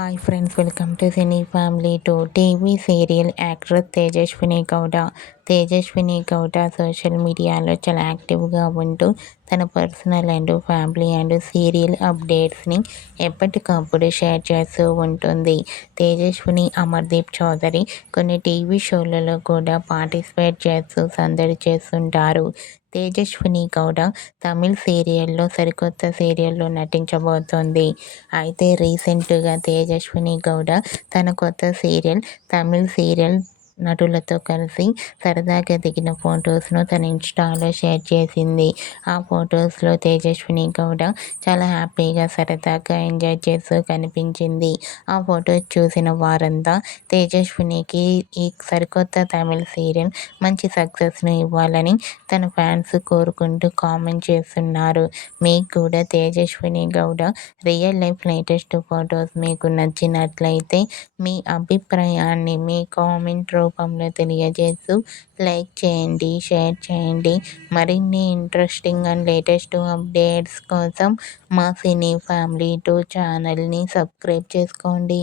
Hi friends, welcome to cine family two. TV serial actress Tejaswini Gowda social మీడియాలో చాలా యాక్టివ్గా ఉంటూ తన personal and family and serial అప్డేట్స్ని ఎప్పటికప్పుడు షేర్ చేస్తూ ఉంటుంది. తేజస్విని అమర్దీప్ చౌదరి కొన్ని టీవీ షోలలో కూడా పార్టిసిపేట్ చేస్తూ సందడి చేస్తుంటారు. తేజస్విని గౌడ తమిళ్ సీరియల్లో సరికొత్త సీరియల్లో నటించబోతోంది. అయితే రీసెంట్గా తేజస్విని గౌడ తన కొత్త సీరియల్ తమిళ్ సీరియల్ నటులతో కలిసి సరదాగా దిగిన ఫొటోస్ను తన ఇన్స్టాలో షేర్ చేసింది. ఆ ఫొటోస్లో తేజస్విని గౌడ చాలా హ్యాపీగా సరదాగా ఎంజాయ్ చేస్తూ కనిపించింది. ఆ ఫొటోస్ చూసిన వారంతా తేజస్వినికి ఈ సరికొత్త తమిళ సీరియల్ మంచి సక్సెస్ను ఇవ్వాలని తన ఫ్యాన్స్ కోరుకుంటూ కామెంట్ చేస్తున్నారు. మీకు కూడా Tejaswini Gowda real life latest photos మీకు నచ్చినట్లయితే మీ అభిప్రాయాన్ని మీ కామెంట్ రూపంలో తెలియజేస్తూ లైక్ చేయండి, షేర్ చేయండి. మరిన్ని ఇంట్రెస్టింగ్ అండ్ లేటెస్ట్ అప్డేట్స్ కోసం మా సినీ ఫ్యామిలీ 2 ఛానల్ని సబ్స్క్రైబ్ చేసుకోండి.